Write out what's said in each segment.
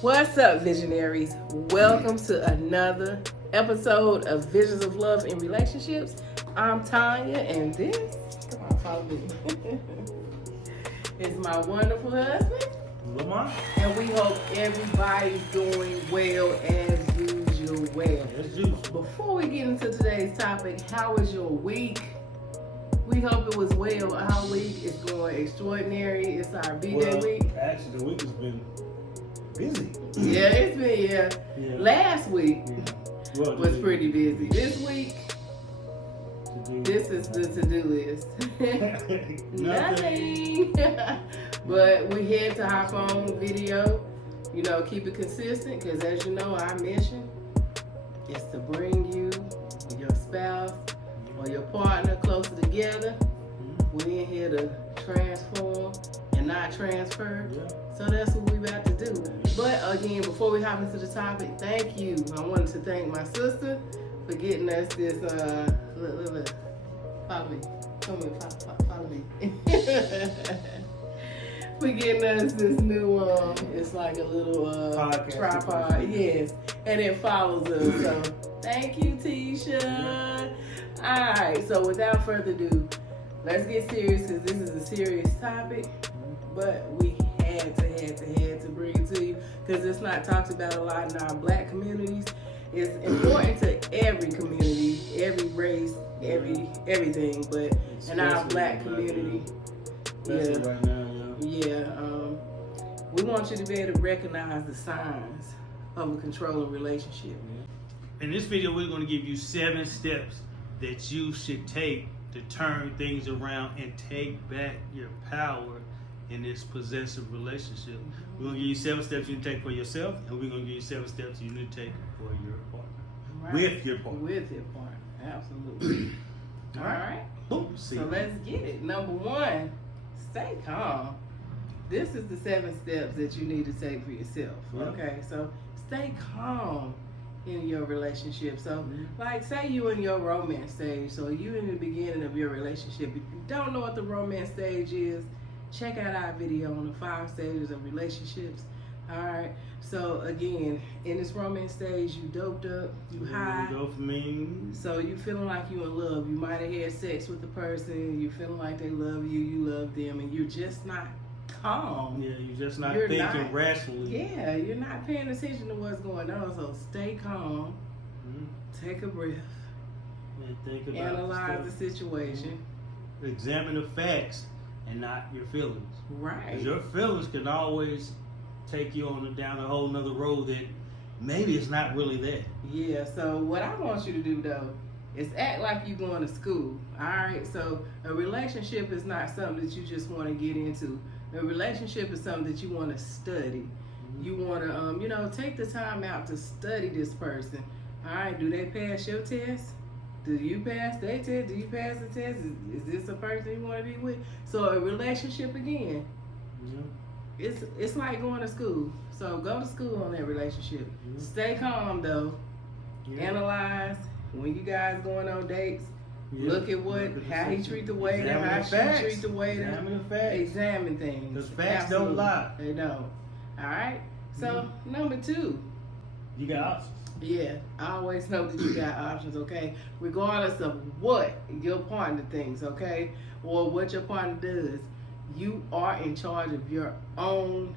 What's up, visionaries? Welcome to another episode of Visions of Love in Relationships. I'm Tanya, and this, come on, follow me, is my wonderful husband. Lamar. And we hope everybody's doing well as usual. Before we get into today's topic, how was your week? We hope it was well. Our week is going extraordinary. It's our B-Day week. Actually, the week has been busy. Yeah, it's been, yeah. Last week was pretty busy. This week, this is the to-do list. Nothing. But we head to hop on video. You know, keep it consistent, because as you know, our mission is to bring you, your spouse, or your partner closer together. We're in here to transform and not transfer. So that's what we about to do. But again, before we hop into the topic, thank you. I wanted to thank my sister for getting us this, look. Follow me. Come here, follow me. For getting us this new, it's like a little tripod. Yes. And it follows us. So thank you, Tisha. All right. So without further ado, let's get serious, because this is a serious topic. But we had to bring it to you, because it's not talked about a lot in our black communities. It's important to every community, every race, everything, but especially in our black community, right now, we want you to be able to recognize the signs of a controlling relationship. In this video, we're going to give you 7 steps that you should take to turn things around and take back your power in this possessive relationship. We're going to give you 7 steps you can take for yourself, and we're going to give you 7 steps you need to take for your partner. Right. With your partner. With your partner, absolutely. All right. Boom. So let's get it. Number 1, stay calm. This is the 7 steps that you need to take for yourself. Okay, so stay calm in your relationship. So, like, say you in your romance stage. So you in the beginning of your relationship. If you don't know what the romance stage is, check out our video on the 5 stages of relationships. All right. So again, in this romance stage, you doped up, you high. Dopamine. So you feeling like you in love. You might have had sex with the person. You feeling like they love you. You love them, and you're just not calm. Yeah, you're just not thinking rationally. Yeah, you're not paying attention to what's going on. So stay calm. Take a breath. And think about analyze the situation. Examine the facts and not your feelings. Right. Because your feelings can always take you down a whole nother road that maybe it's not really there. Yeah, so what I want you to do, though, is act like you're going to school. All right? So a relationship is not something that you just want to get into. A relationship is something that you want to study. You want to, take the time out to study this person. All right? Do they pass your test? Do you pass their test? Do you pass the test? Is this a person you want to be with? So a relationship, again, it's like going to school. So go to school on that relationship. Stay calm, though. Analyze when you guys going on dates. Look at how he treat the waiter, how she treat the waiter. Examine things. Because facts don't lie. They don't. All right. So number 2. You got options. Yeah, I always know that you got options, okay? Regardless of what your partner thinks, okay? Or what your partner does, you are in charge of your own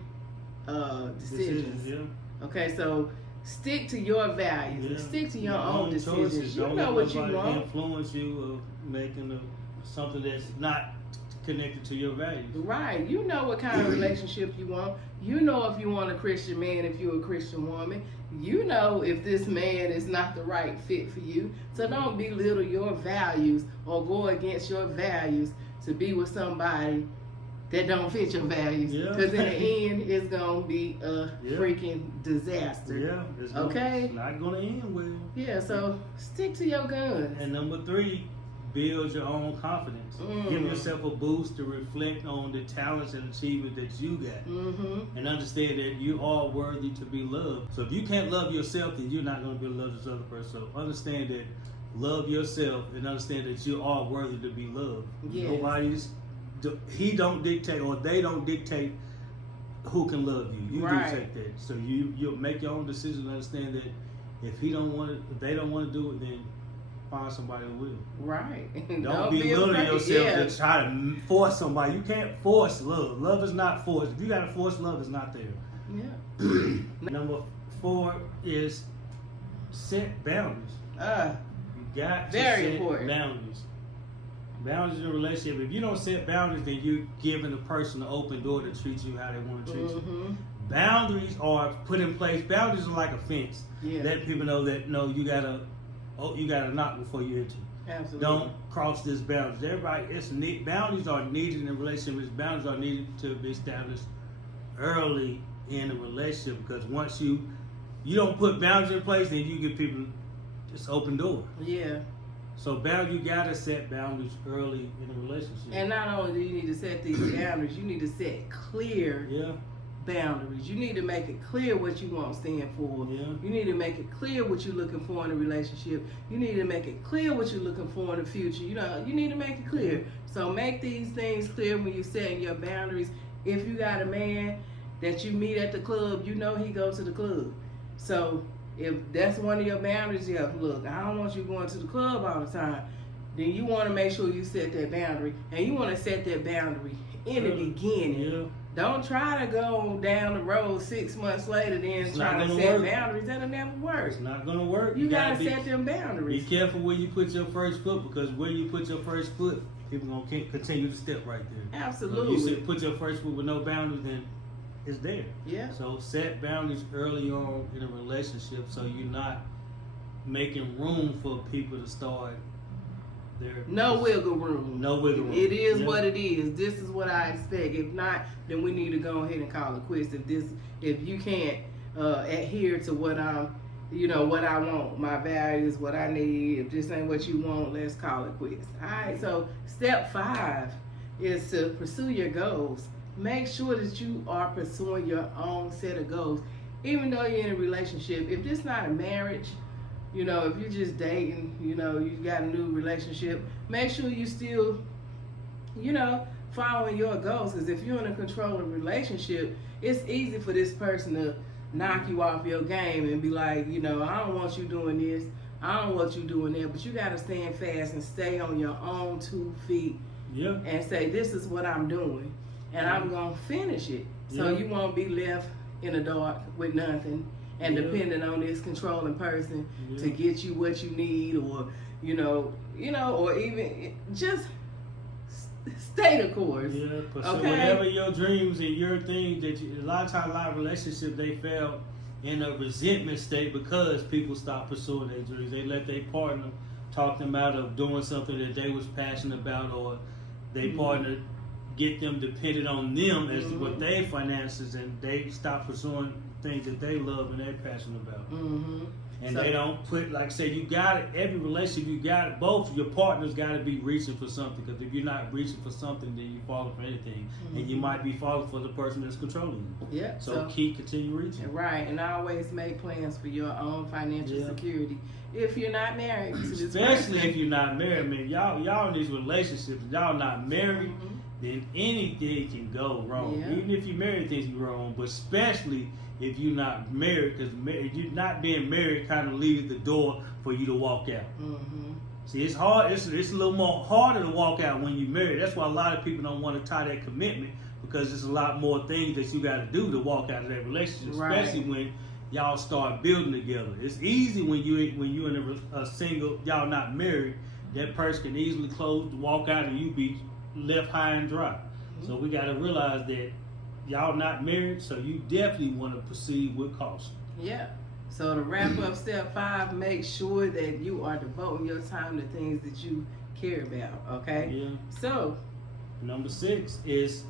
decisions. Okay, so stick to your values. Stick to your own decisions. Choices. You know what you want. Influence you of making something that's not connected to your values. Right. You know what kind of relationship you want. You know if you want a Christian man, if you're a Christian woman. You know if this man is not the right fit for you. So don't belittle your values or go against your values to be with somebody that don't fit your values. Because in the end, it's going to be a freaking disaster. Yeah. It's not going to end well. Yeah, so stick to your guns. And number 3, build your own confidence. Give yourself a boost to reflect on the talents and achievements that you got. And understand that you are worthy to be loved. So if you can't love yourself, then you're not going to be able to love this other person. So understand that, love yourself, and understand that you are worthy to be loved. He don't dictate, or they don't dictate who can love you. You Right. do take that. So you'll make your own decision and understand that if they don't want to do it, then find somebody who will. Right. Don't belittle afraid. yourself to try to force somebody. You can't force love. Love is not forced. If you got to force love, it's not there. Yeah. Number 4 is set boundaries. You got to Very set important. boundaries. Boundaries in a relationship. If you don't set boundaries, then you're giving the person an open door to treat you how they want to treat you. Boundaries are put in place. Boundaries are like a fence. Yeah. Let people know that no, you gotta knock before you enter. Absolutely. Don't cross this boundaries. Everybody, boundaries are needed in relationships. Boundaries are needed to be established early in a relationship, because once you don't put boundaries in place, then you give people just open door. Yeah. So you gotta set boundaries early in a relationship. And not only do you need to set these boundaries, you need to set clear boundaries. You need to make it clear what you want to stand for. Yeah. You need to make it clear what you're looking for in a relationship. You need to make it clear what you're looking for in the future. You know, you need to make it clear. So make these things clear when you're setting your boundaries. If you got a man that you meet at the club, you know he goes to the club. So if that's one of your boundaries, look, I don't want you going to the club all the time. Then you want to make sure you set that boundary, and you want to set that boundary in the beginning. Yeah. Don't try to go down the road 6 months later then try to set boundaries. That'll never work. It's not gonna work. You gotta set them boundaries. Be careful where you put your first foot, because where you put your first foot, people gonna continue to step right there. Absolutely. So if you put your first foot with no boundaries, then it's there. Yeah. So set boundaries early on in a relationship, so you're not making room for people to start their No wiggle room. No wiggle room. It is what it is. This is what I expect. If not, then we need to go ahead and call it quits. If you can't adhere to what what I want, my values, what I need. If this ain't what you want, let's call it quits. All right. So step 5 is to pursue your goals. Make sure that you are pursuing your own set of goals, even though you're in a relationship. If this not a marriage, if you're just dating, you got a new relationship, make sure you still, following your goals. Because if you're in a controlling relationship, it's easy for this person to knock you off your game and be like, I don't want you doing this, I don't want you doing that. But you got to stand fast and stay on your own 2 feet and say, this is what I'm doing, and I'm going to finish it. So you won't be left in the dark with nothing and depending on this controlling person to get you what you need, or or even just stay the course. Yeah, but so whatever your dreams and your things a lot of relationships, they fail in a resentment state because people stop pursuing their dreams. They let their partner talk them out of doing something that they was passionate about, or their partner get them dependent on them as what their finances, and they stop pursuing things that they love and they're passionate about. And they don't put, like I said, you got it. Every relationship, both your partners got to be reaching for something. Because if you're not reaching for something, then you're falling for anything, and you might be falling for the person that's controlling you. Yeah. So continue reaching. Right, and always make plans for your own financial security. If you're not married, to this especially person. if you're not married, man, y'all in these relationships, y'all not married, then anything can go wrong. Yeah. Even if you're married, things can go wrong. But especially if you're not married, because you're not being married kind of leaves the door for you to walk out. See, it's hard. It's a little more harder to walk out when you're married. That's why a lot of people don't want to tie that commitment, because there's a lot more things that you got to do to walk out of that relationship, especially when y'all start building together. It's easy when you're in a single, y'all not married. That person can easily walk out, and you be left high and dry. So we got to realize that y'all not married, so you definitely want to proceed with caution. Yeah. So to wrap up step 5, make sure that you are devoting your time to things that you care about. Okay. Yeah. So number 6 is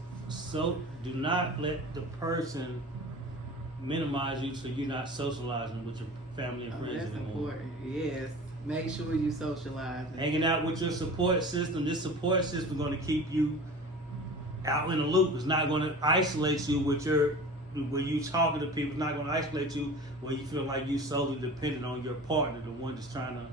do not let the person minimize you, so you're not socializing with your family and friends that's anymore. important. Yes. Make sure you socialize. Hanging out with your support system. This support system is going to keep you out in the loop. It's not going to isolate you when you talking to people. It's not going to isolate you when you feel like you solely dependent on your partner, the one that's trying to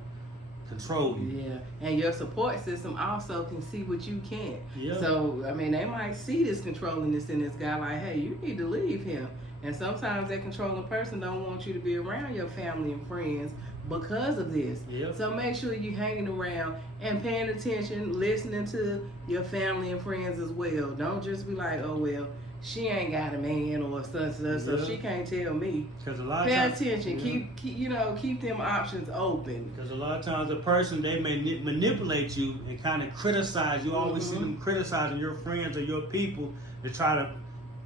control you. Yeah, and your support system also can see what you can't. Yeah. So, I mean, they might see this controllingness in this guy, like, hey, you need to leave him. And sometimes that controlling person don't want you to be around your family and friends because of this. Yep. So make sure you're hanging around and paying attention, listening to your family and friends as well. Don't just be like, oh, well, she ain't got a man or such, so she can't tell me. Because a lot Pay of times, attention. Keep them options open. Because a lot of times a person, they may manipulate you and kind of criticize you. Always see them criticizing your friends or your people to try to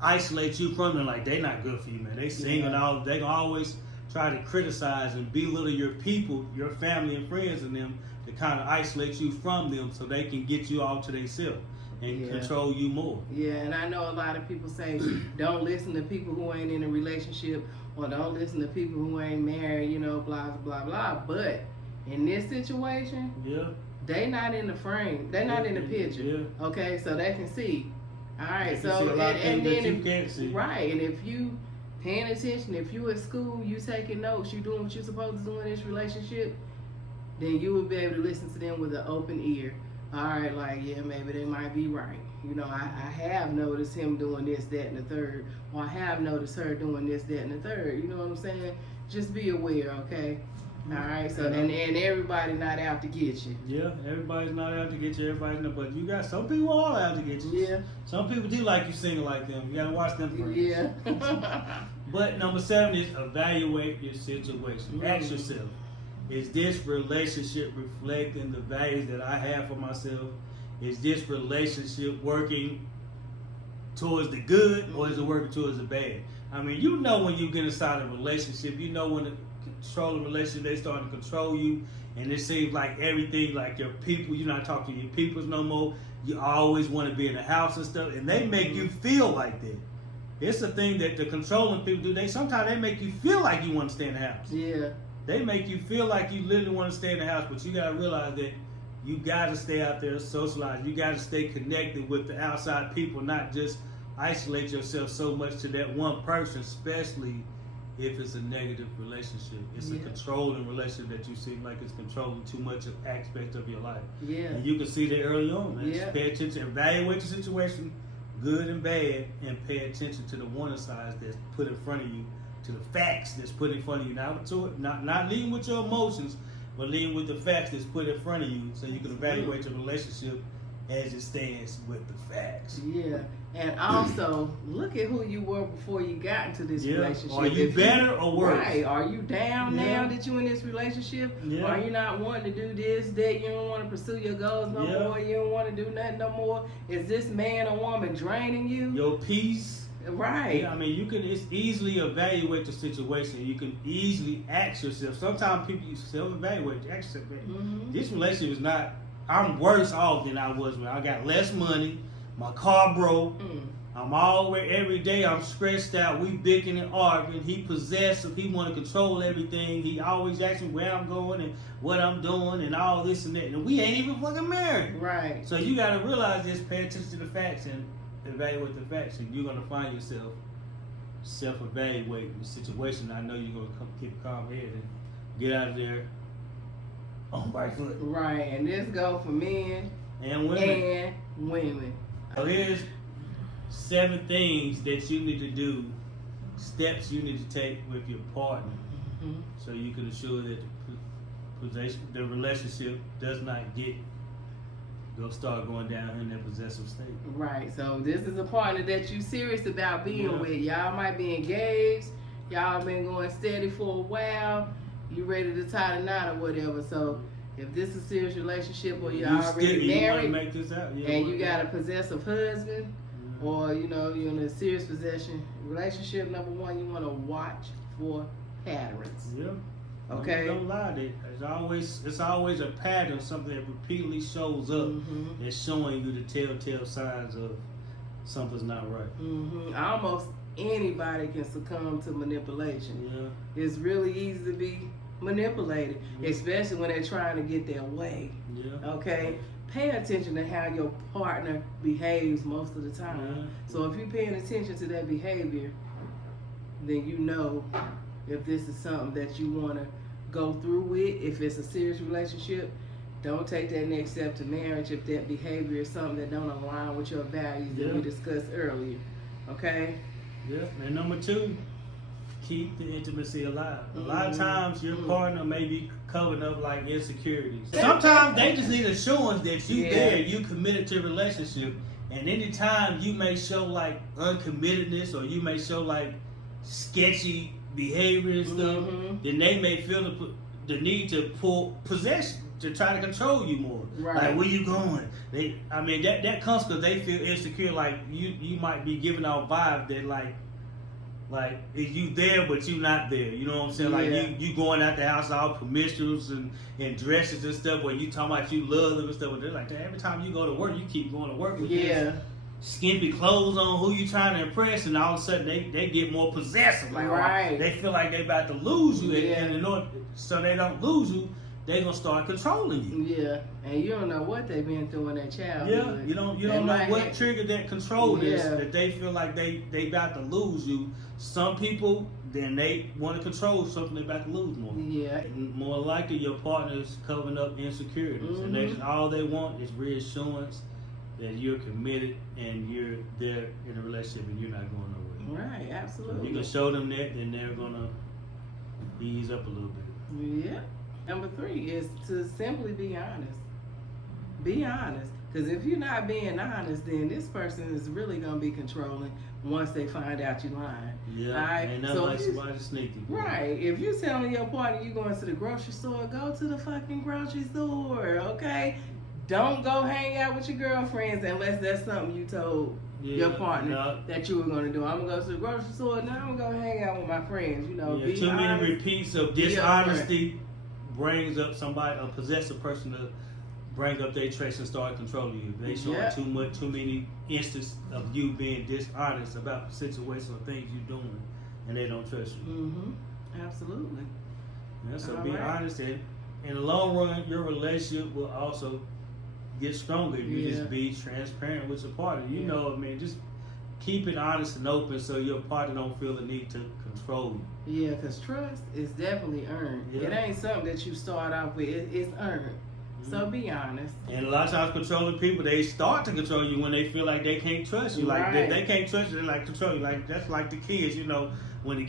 isolate you from them. Like, they not good for you, man. They sing and all. They always try to criticize and belittle your people, your family and friends and them, to kind of isolate you from them so they can get you all to themselves and control you more. Yeah, and I know a lot of people say, don't listen to people who ain't in a relationship, or don't listen to people who ain't married, blah, blah, blah. But in this situation, they not in the frame. They not in the picture. Yeah. Okay, so they can see. All right, so and then you can't see. Right, and if you paying attention, if you at school, you taking notes, you doing what you're supposed to do in this relationship, then you will be able to listen to them with an open ear. All right, like, yeah, maybe they might be right. I have noticed him doing this, that, and the third. Or I have noticed her doing this, that, and the third. You know what I'm saying? Just be aware, okay? All right, so, and everybody not out to get you. Yeah, everybody's not out to get you. But you got some people all out to get you. Yeah. Some people do like you singing like them. You got to watch them first. Yeah. But number 7 is evaluate your situation. Ask yourself, is this relationship reflecting the values that I have for myself? Is this relationship working towards the good, or is it working towards the bad? I mean, when you get inside a relationship, when the controlling relationship, they starting to control you, and it seems like everything, like your people, you're not talking to your peoples no more. You always want to be in the house and stuff, and they make you feel like that. It's a thing that the controlling people do. Sometimes they make you feel like you want to stay in the house. Yeah. They make you feel like you literally want to stay in the house, but you got to realize that you got to stay out there, socialize. You got to stay connected with the outside people, not just isolate yourself so much to that one person, especially if it's a negative relationship. It's a controlling relationship that you seem like it's controlling too much of aspects of your life. Yeah. And you can see that early on, man. Just pay attention, evaluate the situation, good and bad, and pay attention to the warning signs that's put in front of you, to the facts that's put in front of you. Not leading with your emotions, but leading with the facts that's put in front of you, so you can evaluate your relationship as it stands with the facts. Yeah. And also, look at who you were before you got into this relationship. Are you better or worse? Right. Are you down now that you in this relationship? Yeah. Are you not wanting to do this, that? You don't want to pursue your goals no more? You don't want to do nothing no more? Is this man or woman draining you? Your peace? Right. Yeah, I mean, it's easily evaluate the situation. You can easily ask yourself. Sometimes people self-evaluate. Ask yourself, this relationship is not, I'm worse off than I was when I got less money. My car broke. I'm always, every day I'm stressed out. We bickering and arguing. He possessive. He want to control everything. He always asks me where I'm going and what I'm doing and all this and that. And we ain't even fucking married. Right. So you got to realize this, pay attention to the facts and evaluate the facts. And you're going to find yourself self-evaluating the situation. I know you're going to keep a calm head and get out of there on right foot. Right. And this go for men and women. So here's 7 things that you need to do, steps you need to take with your partner, so you can ensure that the relationship does not start going down in that possessive state. Right. So this is a partner that you serious about being with. Y'all might be engaged. Y'all been going steady for a while. You ready to tie the knot or whatever. So if this is a serious relationship, or you're already married, make this out. and you got a possessive husband, or you're in a serious possession relationship, number 1, you want to watch for patterns. Yeah. Okay. Don't lie. It's always a pattern, something that repeatedly shows up that's showing you the telltale signs of something's not right. Almost anybody can succumb to manipulation. Yeah. It's really easy to be manipulated, especially when they're trying to get their way. Yeah. Okay. Pay attention to how your partner behaves most of the time. Yeah. So if you're paying attention to that behavior, then you know if this is something that you want to go through with. If it's a serious relationship, don't take that next step to marriage if that behavior is something that don't align with your values that we discussed earlier. Okay? Yeah. And number 2, keep the intimacy alive. A lot of times your partner may be covering up like insecurities. Sometimes they just need assurance that you there, you committed to a relationship. And anytime you may show like uncommittedness or you may show like sketchy behavior and stuff, then they may feel the need to pull possession to try to control you more. Right. Like, where you going? That comes because they feel insecure. Like you might be giving out vibe that like is you there but you not there. You know what I'm saying? Like you going out the house all promiscuous and dresses and stuff where you talking about you love them and stuff. But they're like, every time you go to work, you keep going to work with this skimpy clothes on. Who you trying to impress? And all of a sudden they get more possessive. Like they feel like they about to lose you, and in order so they don't lose you, they gonna start controlling you. Yeah, and you don't know what they've been through in their childhood. Yeah, you don't know what triggered that control is that they feel like they about to lose you. Some people, then they want to control something they about to lose more. Yeah. And more likely your partner is covering up insecurities, and they just all they want is reassurance that you're committed and you're there in a relationship and you're not going nowhere. Right, absolutely. So if you can show them that, then they're gonna ease up a little bit. Yeah. Number 3 is to simply be honest. Be honest. Because if you're not being honest, then this person is really going to be controlling once they find out you're lying. Yeah, right? And not like somebody sneaky. Right. If you're telling your partner you're going to the grocery store, go to the fucking grocery store, okay? Don't go hang out with your girlfriends unless that's something you told your partner that you were going to do. I'm going to go to the grocery store, now I'm going to go hang out with my friends. You know, be too honest, many repeats of dishonesty brings up somebody, a possessive person, to bring up their traits and start controlling you. They showing too many instances of you being dishonest about situations or things you're doing, and they don't trust you. Absolutely. Yeah, so be honest, and in the long run, your relationship will also get stronger if you just be transparent with your partner. You know, just keep it honest and open so your partner don't feel the need to control you. Yeah, because trust is definitely earned. Yeah. It ain't something that you start off with. It's earned. So be honest. And a lot of times controlling people, they start to control you when they feel like they can't trust you. Like they can't trust you, they like control you. Like that's like the kids, you know. When your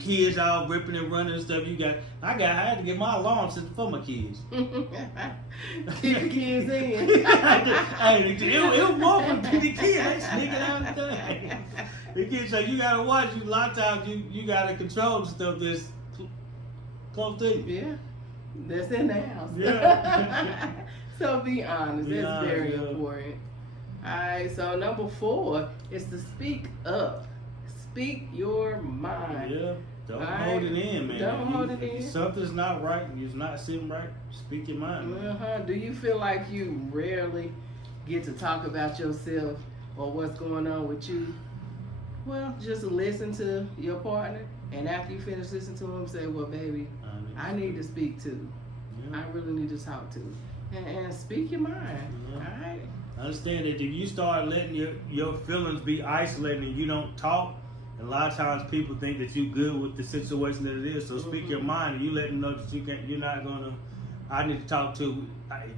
kids all ripping and running and stuff, I had to get my alarm system for my kids. Keep the kids in. It was more for the kids. They sneaking out and stuff. The kids say you gotta watch. A lot of times you gotta control the stuff that's close to you. Yeah, that's in the house. Yeah. So be honest. That's very important. All right. So number 4 is to speak up. Speak your mind. Yeah. Don't hold it in, man. Don't hold it in. If something's not right and it's not sitting right, speak your mind. Do you feel like you rarely get to talk about yourself or what's going on with you? Well, just listen to your partner, and after you finish listening to him, say, well, baby, I need to speak to. I really need to talk to. And speak your mind. All right? Understand that if you start letting your feelings be isolated and you don't talk, a lot of times people think that you're good with the situation that it is. So speak your mind, and you let them know that you're not gonna. I need to talk to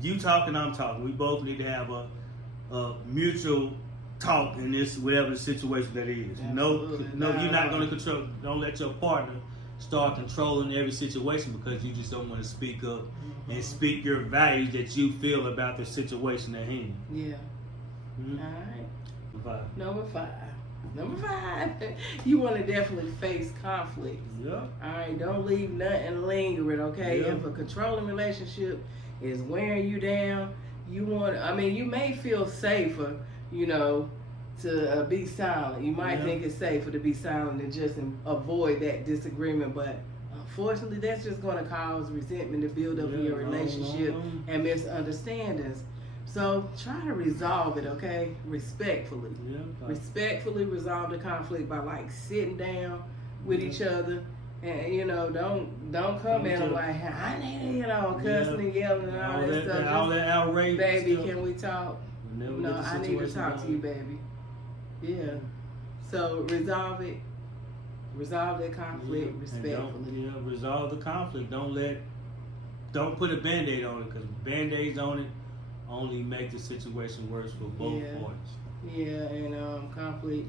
you. Talking, I'm talking. We both need to have a mutual talk in this whatever the situation that is. No, you're not gonna control. Don't let your partner start controlling every situation because you just don't want to speak up and speak your values that you feel about the situation at hand. Yeah. All right. Number five, you want to definitely face conflict. Yeah. All right, don't leave nothing lingering, okay? Yeah. If a controlling relationship is wearing you down, you may feel safer, to be silent. You might think it's safer to be silent and just avoid that disagreement, but unfortunately, that's just going to cause resentment to build up in your relationship and misunderstandings. So try to resolve it, okay? Respectfully. Yeah, Respectfully resolve the conflict by sitting down with each other, and don't come at them like cussing and yelling and all that stuff. All that outrage. Baby, stuff. can we talk? I need to talk to you, baby. Yeah. So resolve it resolve that conflict respectfully. Resolve the conflict. Don't put a Band-Aid on it, because Band-Aids on it only make the situation worse for both parties. Yeah, and conflict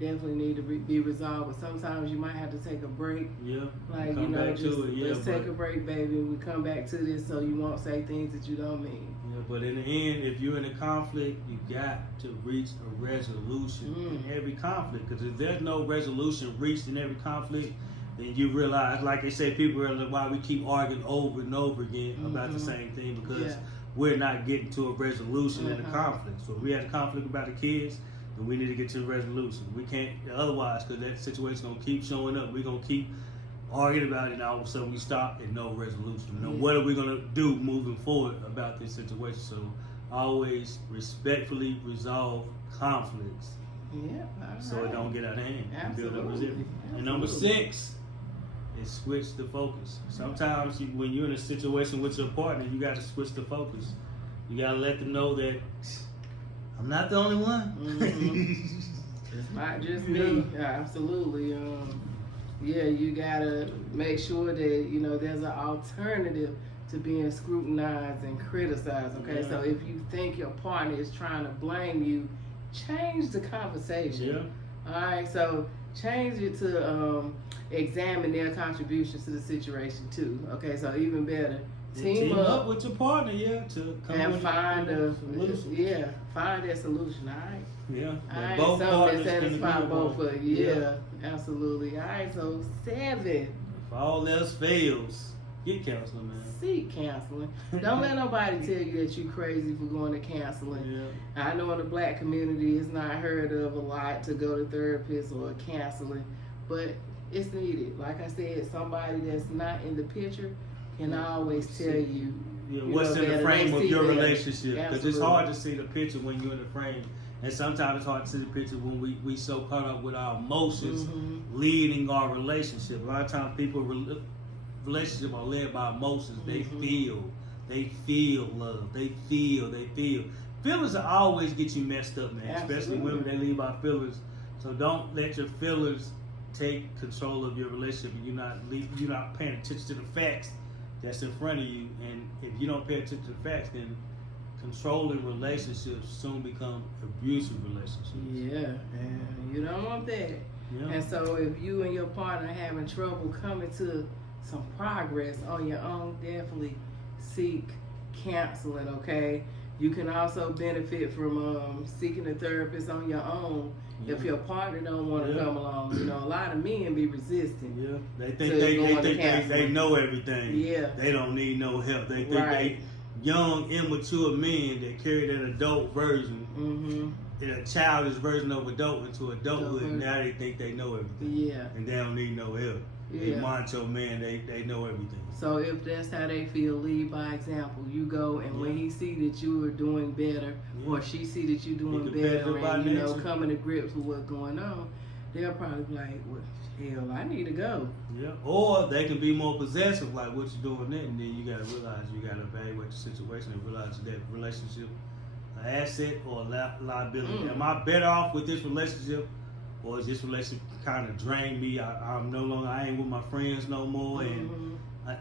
definitely need to be resolved, but sometimes you might have to take a break. Yeah, like let's take a break, baby. We come back to this so you won't say things that you don't mean. Yeah, but in the end, if you're in a conflict, you got to reach a resolution in every conflict. Because if there's no resolution reached in every conflict, then you realize, like they say, people realize why we keep arguing over and over again about the same thing, because we're not getting to a resolution in the conflict. So if we had a conflict about the kids, then we need to get to a resolution. We can't otherwise, because that situation's gonna keep showing up. We're gonna keep arguing about it, and all of a sudden we stop and no resolution. What are we gonna do moving forward about this situation? So always respectfully resolve conflicts. Yeah. So it don't get out of hand. Absolutely. And build up resentment. And number 6 is switch the focus. Sometimes when you're in a situation with your partner, you got to switch the focus. You got to let them know that I'm not the only one. It's not just me. Absolutely. You gotta make sure that there's an alternative to being scrutinized and criticized. Okay, so if you think your partner is trying to blame you, change the conversation. All right, so change it to examine their contributions to the situation too. Okay, so even better, team up with your partner, to come and find a solution. Find that solution. All right. Yeah. All right, both something that partners satisfy can both of you. Yeah, absolutely. All right, so 7. If all else fails, get counseling, man. Seek counseling. Don't let nobody tell you that you crazy for going to counseling. Yeah. I know in the black community it's not heard of a lot to go to therapists or counseling, but it's needed. Like I said, somebody that's not in the picture can always tell you. What's in the frame of your relationship? Because it's Absolutely. hard to see the picture when you're in the frame, and sometimes it's hard to see the picture when we so caught up with our emotions leading our relationship. A lot of times people relationships are led by emotions. They feel love. They feel. Feelings will always get you messed up, man. Absolutely. Especially women, they lead by feelings. So don't let your feelings take control of your relationship. And you're not paying attention to the facts that's in front of you. And if you don't pay attention to the facts, then controlling relationships soon become abusive relationships. Yeah, and you don't want that. Yeah. And so if you and your partner are having trouble coming to some progress on your own, definitely seek counseling, okay? You can also benefit from seeking a therapist on your own if your partner don't want to come along. A lot of men be resistant. Yeah, they think they know everything. Yeah. They don't need no help. They think they young, immature men that carry that adult version, a childish version of adult into adulthood. Now they think they know everything. Yeah. And they don't need no help. They macho man, they know everything. So if that's how they feel, lead by example. You go, and when he see that you are doing better, or she see that you're doing better, and coming to grips with what's going on, they'll probably be like, well, hell, I need to go. Yeah. Or they can be more possessive, like what you're doing then, and then you gotta realize you gotta evaluate the situation and realize that relationship an asset or a liability. Am I better off with this relationship? Or is this relationship kind of drained me? I ain't with my friends no more, and my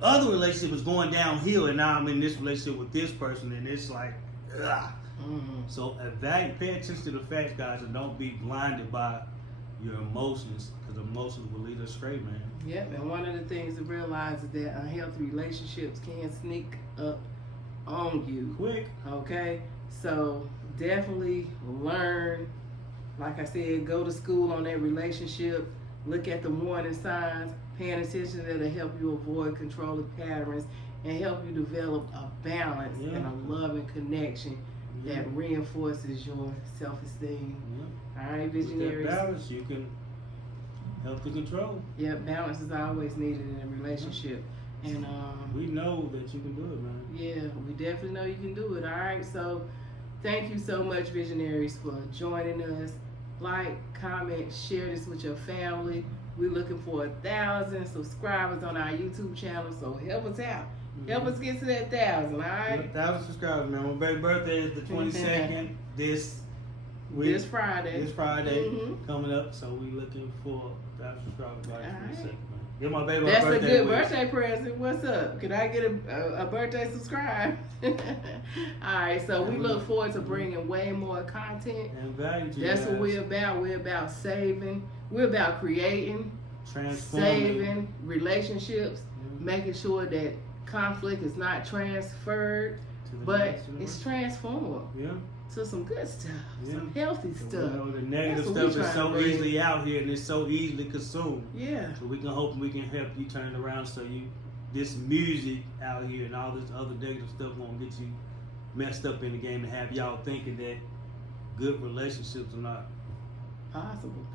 other relationship is going downhill, and now I'm in this relationship with this person, and it's like, ugh. So pay attention to the facts, guys, and don't be blinded by your emotions, because emotions will lead us astray, man. Yep, and one of the things to realize is that unhealthy relationships can sneak up on you. Quick. Okay? So definitely learn, like I said, go to school on that relationship, look at the warning signs, paying attention that'll help you avoid controlling patterns and help you develop a balance and a loving connection that reinforces your self-esteem. All right, visionaries. With that balance, you can help to control. Yeah, balance is always needed in a relationship. And we know that you can do it, man. Yeah, we definitely know you can do it. All right, so thank you so much, visionaries, for joining us. Like, comment, share this with your family. We're looking for 1,000 subscribers on our YouTube channel, so help us out. Help us get to that 1,000, all right? 1,000 subscribers, man. My baby birthday is the 22nd. This Friday. This Friday coming up, so we looking for 1,000 subscribers by the second. Give my baby That's a birthday. That's a good birthday present. What's up? Can I get a birthday subscribe? Alright, so we look forward to bringing way more content. And value to That's you what we're about. We're about saving. We're about creating, saving relationships, making sure that conflict is not transferred, but it's transformed. Yeah. To some good stuff, some healthy stuff. The negative stuff is so easily out here and it's so easily consumed. Yeah. So we can hope we can help you turn it around so this music out here and all this other negative stuff won't get you messed up in the game and have y'all thinking that good relationships are not possible.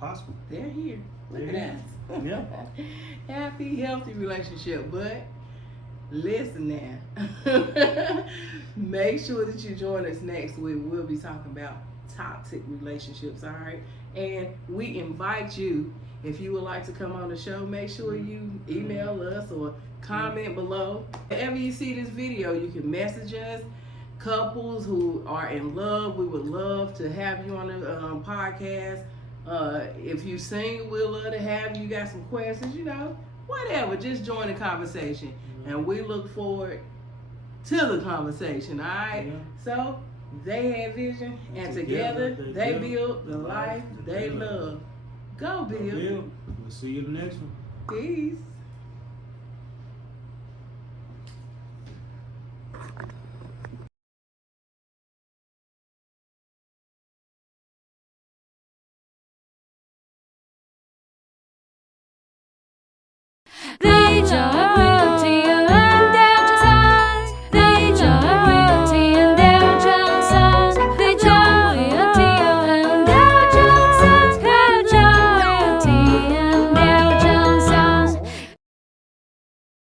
They're here. Look at us. Yeah. Happy, healthy relationship, but listen now. Make sure that you join us next week. We'll be talking about toxic relationships, all right? And we invite you, if you would like to come on the show, make sure you email us or comment below. Whenever you see this video, you can message us. Couples who are in love, we would love to have you on the podcast. If you're single, we'd love to have you. Got some questions, whatever. Just join the conversation. And we look forward to the conversation, all right? Yeah. So, they had vision, and together they build the life they love. Go, Bill. We'll see you in the next one. Peace. They